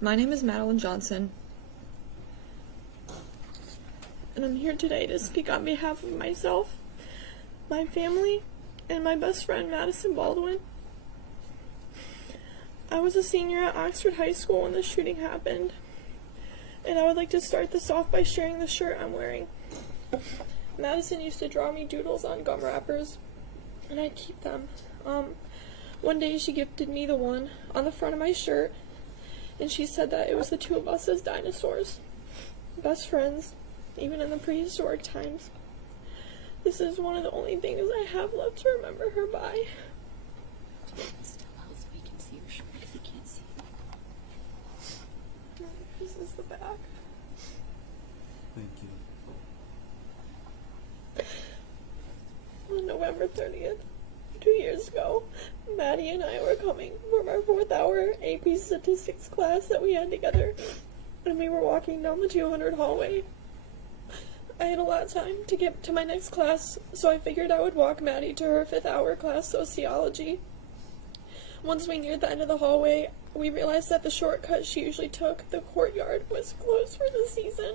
My name is Madeline Johnson, and I'm here today to speak on behalf of myself, my family, and my best friend, Madisyn Baldwin. I was a senior at Oxford High School when the shooting happened, and I would like to start this off by sharing the shirt I'm wearing. Madisyn used to draw me doodles on gum wrappers, and I'd keep them. One day she gifted me the one on the front of my shirt, and she said that it was the two of us as dinosaurs, best friends, even in the prehistoric times. This is one of the only things I have left to remember her by. This is the back. Thank you. On November 30th, 2 years ago, Maddie and I were coming from our 4th hour AP statistics class that we had together, and we were walking down the 200 hallway. I had a lot of time to get to my next class, so I figured I would walk Maddie to her 5th hour class, sociology. Once we neared the end of the hallway, we realized that the shortcut she usually took, the courtyard, was closed for the season.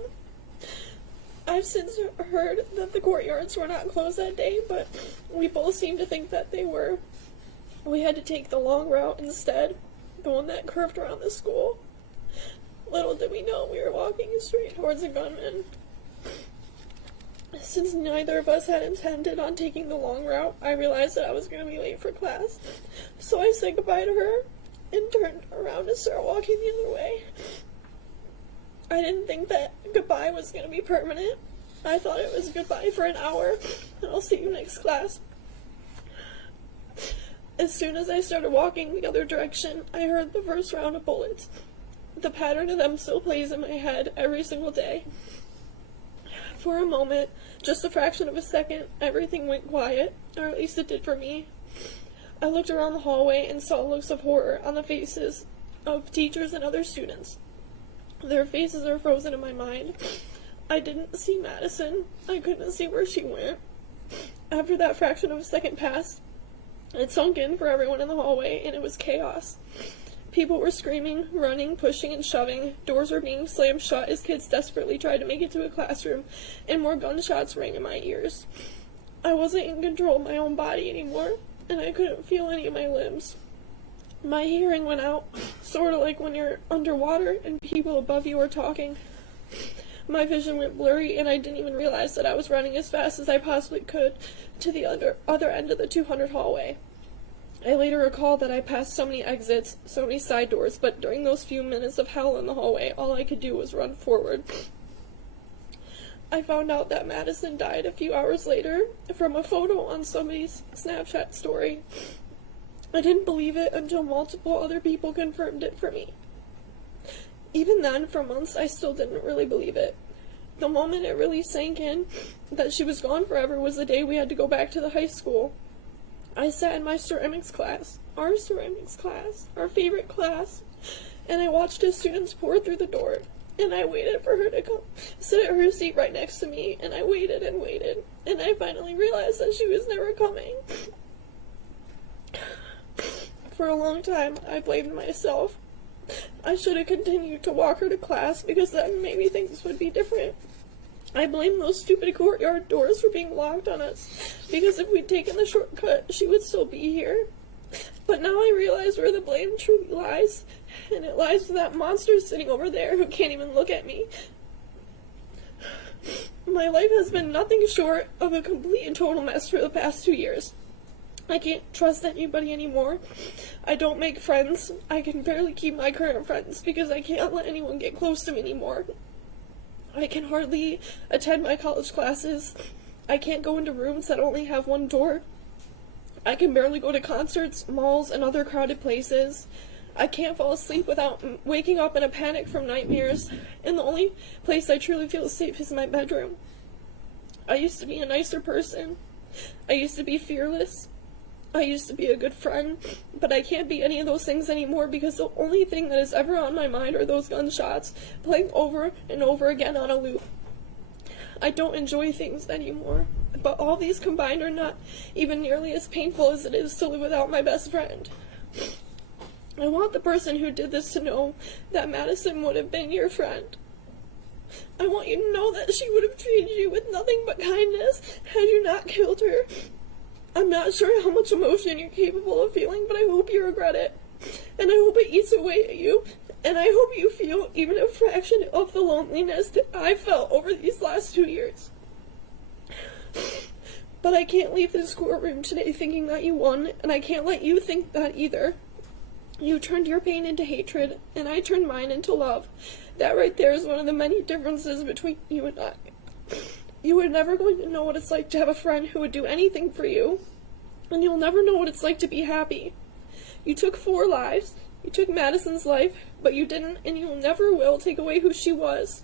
I've since heard that the courtyards were not closed that day, but we both seemed to think that they were. We had to take the long route instead, the one that curved around the school. Little did we know we were walking straight towards a gunman. Since neither of us had intended on taking the long route, I realized that I was going to be late for class. So I said goodbye to her and turned around to start walking the other way. I didn't think that goodbye was going to be permanent. I thought it was goodbye for an hour, and I'll see you next class. As soon as I started walking the other direction, I heard the first round of bullets. The pattern of them still plays in my head every single day. For a moment, just a fraction of a second, everything went quiet, or at least it did for me. I looked around the hallway and saw looks of horror on the faces of teachers and other students. Their faces are frozen in my mind. I didn't see Madisyn. I couldn't see where she went. After that fraction of a second passed, it sunk in for everyone in the hallway, and it was chaos. People were screaming, running, pushing, and shoving. Doors were being slammed shut as kids desperately tried to make it to a classroom, and more gunshots rang in my ears. I wasn't in control of my own body anymore, and I couldn't feel any of my limbs. My hearing went out, sort of like when you're underwater and people above you are talking. My vision went blurry, and I didn't even realize that I was running as fast as I possibly could to the other end of the 200 hallway. I later recalled that I passed so many exits, so many side doors, but during those few minutes of hell in the hallway, all I could do was run forward. I found out that Madisyn died a few hours later from a photo on somebody's Snapchat story. I didn't believe it until multiple other people confirmed it for me. Even then, for months, I still didn't really believe it. The moment it really sank in that she was gone forever was the day we had to go back to the high school. I sat in my ceramics class, our favorite class, and I watched as students poured through the door, and I waited for her to come sit at her seat right next to me, and I waited and waited, and I finally realized that she was never coming. For a long time, I blamed myself. I should have continued to walk her to class because then maybe things would be different. I blamed those stupid courtyard doors for being locked on us, because if we'd taken the shortcut, she would still be here. But now I realize where the blame truly lies, and it lies with that monster sitting over there who can't even look at me. My life has been nothing short of a complete and total mess for the past 2 years. I can't trust anybody anymore. I don't make friends. I can barely keep my current friends because I can't let anyone get close to me anymore. I can hardly attend my college classes. I can't go into rooms that only have one door. I can barely go to concerts, malls, and other crowded places. I can't fall asleep without waking up in a panic from nightmares, and the only place I truly feel safe is my bedroom. I used to be a nicer person. I used to be fearless. I used to be a good friend, but I can't be any of those things anymore because the only thing that is ever on my mind are those gunshots, playing over and over again on a loop. I don't enjoy things anymore, but all these combined are not even nearly as painful as it is to live without my best friend. I want the person who did this to know that Madisyn would have been your friend. I want you to know that she would have treated you with nothing but kindness had you not killed her. I'm not sure how much emotion you're capable of feeling, but I hope you regret it. And I hope it eats away at you. And I hope you feel even a fraction of the loneliness that I felt over these last 2 years. But I can't leave this courtroom today thinking that you won, and I can't let you think that either. You turned your pain into hatred, and I turned mine into love. That right there is one of the many differences between you and I. You are never going to know what it's like to have a friend who would do anything for you, and you'll never know what it's like to be happy. You took 4 lives. You took Madisyn's life, but you didn't, and you never will take away who she was.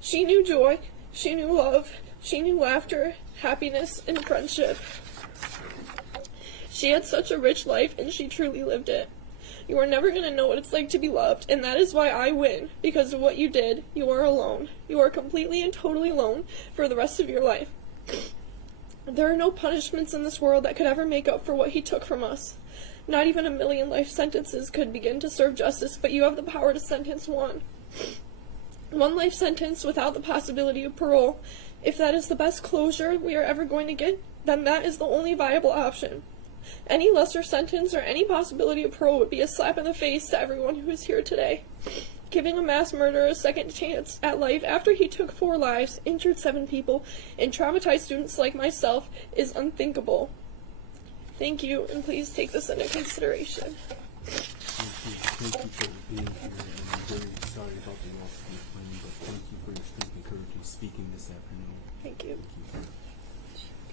She knew joy, she knew love, she knew laughter, happiness, and friendship. She had such a rich life, and she truly lived it. You are never going to know what it's like to be loved, and that is why I win. Because of what you did, you are alone. You are completely and totally alone for the rest of your life. There are no punishments in this world that could ever make up for what he took from us. Not even 1,000,000 life sentences could begin to serve justice, but you have the power to sentence one. 1 life sentence without the possibility of parole. If that is the best closure we are ever going to get, then that is the only viable option. Any lesser sentence or any possibility of parole would be a slap in the face to everyone who is here today. Giving a mass murderer a second chance at life after he took 4 lives, injured 7 people, and traumatized students like myself is unthinkable. Thank you, and please take this into consideration. Thank you for being here, and I'm very sorry about the loss of your friend, but thank you for your strength and courage in speaking this afternoon. Thank you. Thank you.